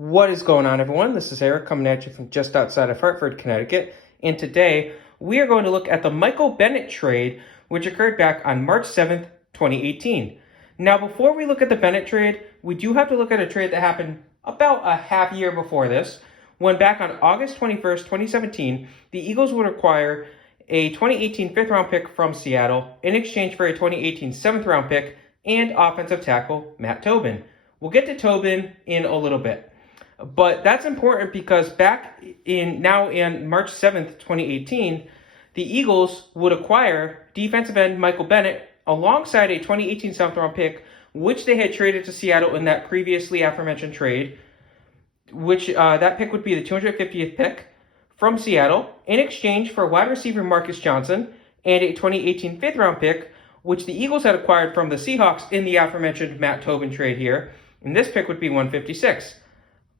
What is going on, everyone? This is Eric coming at you from just outside of Hartford, Connecticut. And today we are going to look at the Michael Bennett trade, which occurred back on March 7th, 2018. Now, before we look at the Bennett trade, we do have to look at a trade that happened about a half year before this, when back on August 21st, 2017, the Eagles would acquire a 2018 fifth-round pick from Seattle in exchange for a 2018 seventh-round pick and offensive tackle Matt Tobin. We'll get to Tobin in a little bit. But that's important because back in March 7th, 2018, the Eagles would acquire defensive end Michael Bennett alongside a 2018 seventh-round pick, which they had traded to Seattle in that previously aforementioned trade, which that pick would be the 250th pick from Seattle in exchange for wide receiver Marcus Johnson and a 2018 fifth-round pick, which the Eagles had acquired from the Seahawks in the aforementioned Matt Tobin trade here. And this pick would be 156.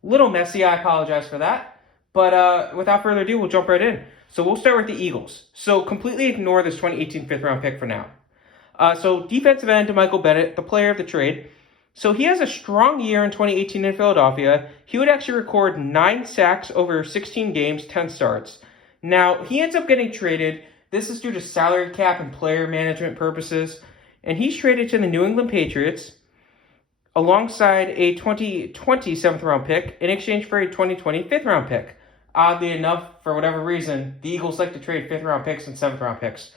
Little messy, I apologize for that. But without further ado, we'll jump right in. So we'll start with the Eagles. So completely ignore this 2018 fifth-round pick for now. So defensive end Michael Bennett, the player of the trade. So he has a strong year in 2018 in Philadelphia. He would actually record 9 sacks over 16 games, 10 starts. Now, he ends up getting traded. This is due to salary cap and player management purposes. And he's traded to the New England Patriots alongside a 2020 seventh-round pick in exchange for a 2020 fifth-round pick. Oddly enough, for whatever reason, the Eagles like to trade fifth-round picks and seventh-round picks.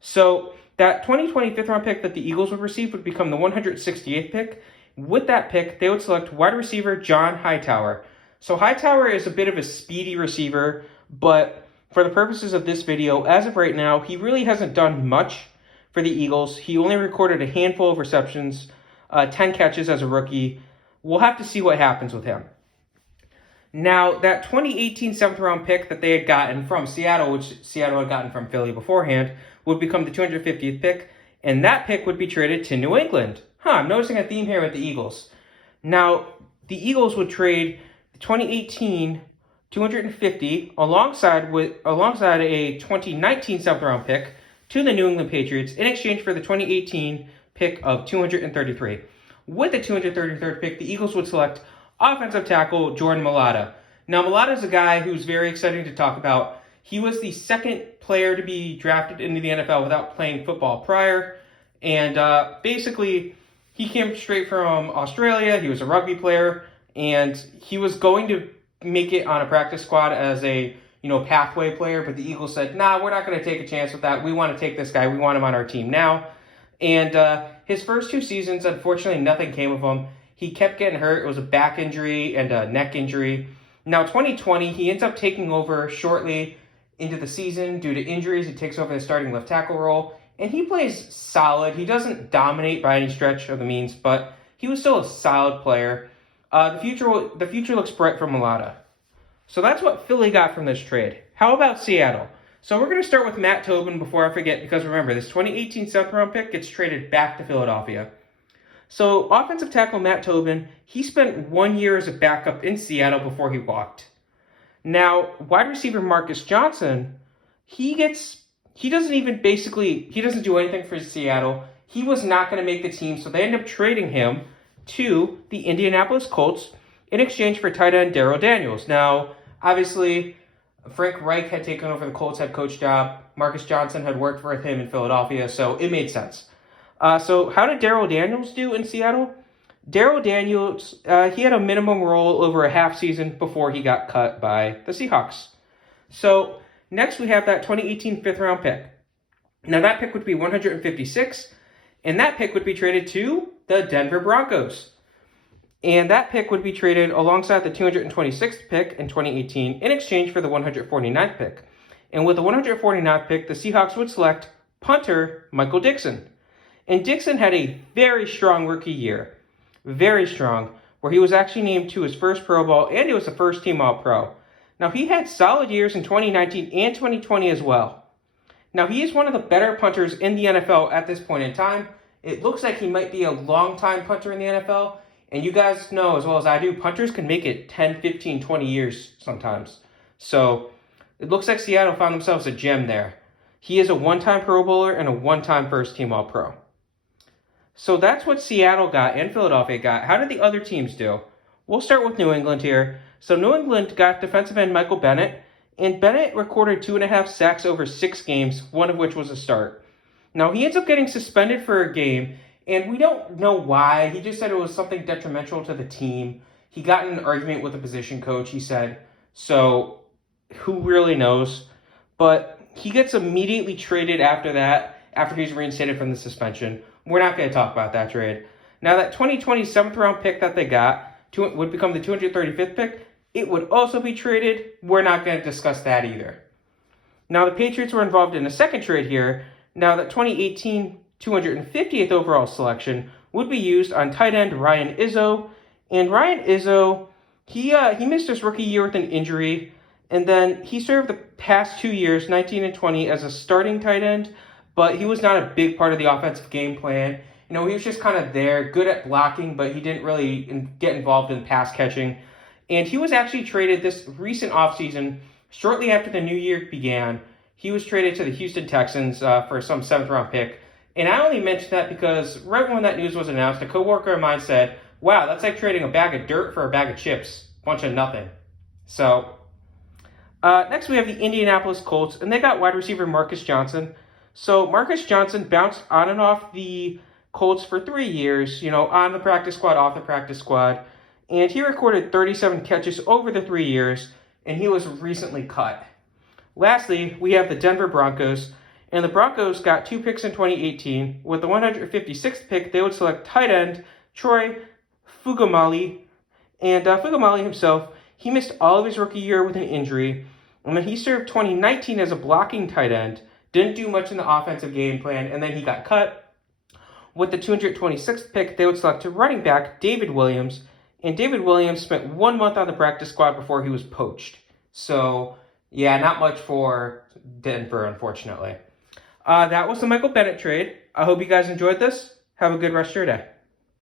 So that 2020 fifth-round pick that the Eagles would receive would become the 168th pick. With that pick, they would select wide receiver John Hightower. So Hightower is a bit of a speedy receiver, but for the purposes of this video, as of right now, he really hasn't done much for the Eagles. He only recorded a handful of receptions, 10 catches as a rookie. We'll have to see what happens with him. Now, that 2018 seventh-round pick that they had gotten from Seattle, which Seattle had gotten from Philly beforehand, would become the 250th pick, and that pick would be traded to New England. I'm noticing a theme here with the Eagles. Now, the Eagles would trade the 2018 250 alongside a 2019 seventh-round pick to the New England Patriots in exchange for the 2018 pick of 233. With the 233rd pick, the Eagles would select offensive tackle Jordan Mailata. Now, Mailata is a guy who's very exciting to talk about. He was the second player to be drafted into the NFL without playing football prior. And basically, he came straight from Australia. He was a rugby player. And he was going to make it on a practice squad as a pathway player. But the Eagles said, nah, we're not going to take a chance with that. We want to take this guy. We want him on our team now. And his first 2 seasons, unfortunately, nothing came of him. He kept getting hurt. It was a back injury and a neck injury. Now, 2020, he ends up taking over shortly into the season due to injuries. He takes over the starting left tackle role, and he plays solid. He doesn't dominate by any stretch of the means, but he was still a solid player. The future looks bright for Mailata. So that's what Philly got from this trade. How about Seattle? So we're going to start with Matt Tobin before I forget, because remember, this 2018 seventh-round pick gets traded back to Philadelphia. So offensive tackle Matt Tobin, he spent 1 year as a backup in Seattle before he walked. Now, wide receiver Marcus Johnson, he doesn't do anything for Seattle. He was not going to make the team, so they end up trading him to the Indianapolis Colts in exchange for tight end Darrell Daniels. Now, obviously, Frank Reich had taken over the Colts head coach job. Marcus Johnson had worked for him in Philadelphia, so it made sense. So how did Darrell Daniels do in Seattle? Darrell Daniels, he had a minimum role over a half season before he got cut by the Seahawks. So next we have that 2018 fifth-round pick. Now that pick would be 156, and that pick would be traded to the Denver Broncos. And that pick would be traded alongside the 226th pick in 2018 in exchange for the 149th pick. And with the 149th pick, the Seahawks would select punter Michael Dickson. And Dickson had a very strong rookie year. Very strong, where he was actually named to his first Pro Bowl, and he was a first-team All-Pro. Now, he had solid years in 2019 and 2020 as well. Now, he is one of the better punters in the NFL at this point in time. It looks like he might be a long-time punter in the NFL. And you guys know as well as I do, punters can make it 10, 15, 20 years sometimes. So it looks like Seattle found themselves a gem there. He is a one-time Pro Bowler and a one-time first-team All-Pro. So that's what Seattle got and Philadelphia got. How did the other teams do? We'll start with New England here. So New England got defensive end Michael Bennett, and Bennett recorded 2.5 sacks over 6 games, one of which was a start. Now, he ends up getting suspended for a game, and we don't know why. He just said it was something detrimental to the team. He got in an argument with the position coach, he said. So, who really knows? But he gets immediately traded after that, after he's reinstated from the suspension. We're not going to talk about that trade. Now, that 2020 7th round pick that they got would become the 235th pick. It would also be traded. We're not going to discuss that either. Now, the Patriots were involved in a second trade here. Now, that 2018 250th overall selection would be used on tight end Ryan Izzo. And Ryan Izzo, he missed his rookie year with an injury. And then he served the past 2 years, 19 and 20, as a starting tight end. But he was not a big part of the offensive game plan. He was just kind of there, good at blocking, but he didn't really get involved in pass catching. And he was actually traded this recent offseason, shortly after the new year began. He was traded to the Houston Texans for some 7th round pick. And I only mentioned that because right when that news was announced, a coworker of mine said, wow, that's like trading a bag of dirt for a bag of chips. Bunch of nothing. So, next we have the Indianapolis Colts, and they got wide receiver Marcus Johnson. So, Marcus Johnson bounced on and off the Colts for 3 years, on the practice squad, off the practice squad. And he recorded 37 catches over the 3 years, and he was recently cut. Lastly, we have the Denver Broncos, and the Broncos got 2 picks in 2018. With the 156th pick, they would select tight end Troy Fugamali. And Fugamali himself, he missed all of his rookie year with an injury, and then he served 2019 as a blocking tight end, didn't do much in the offensive game plan, and then he got cut. With the 226th pick, they would select a running back, David Williams, and David Williams spent 1 month on the practice squad before he was poached. So, yeah, not much for Denver, unfortunately. That was the Michael Bennett trade. I hope you guys enjoyed this. Have a good rest of your day.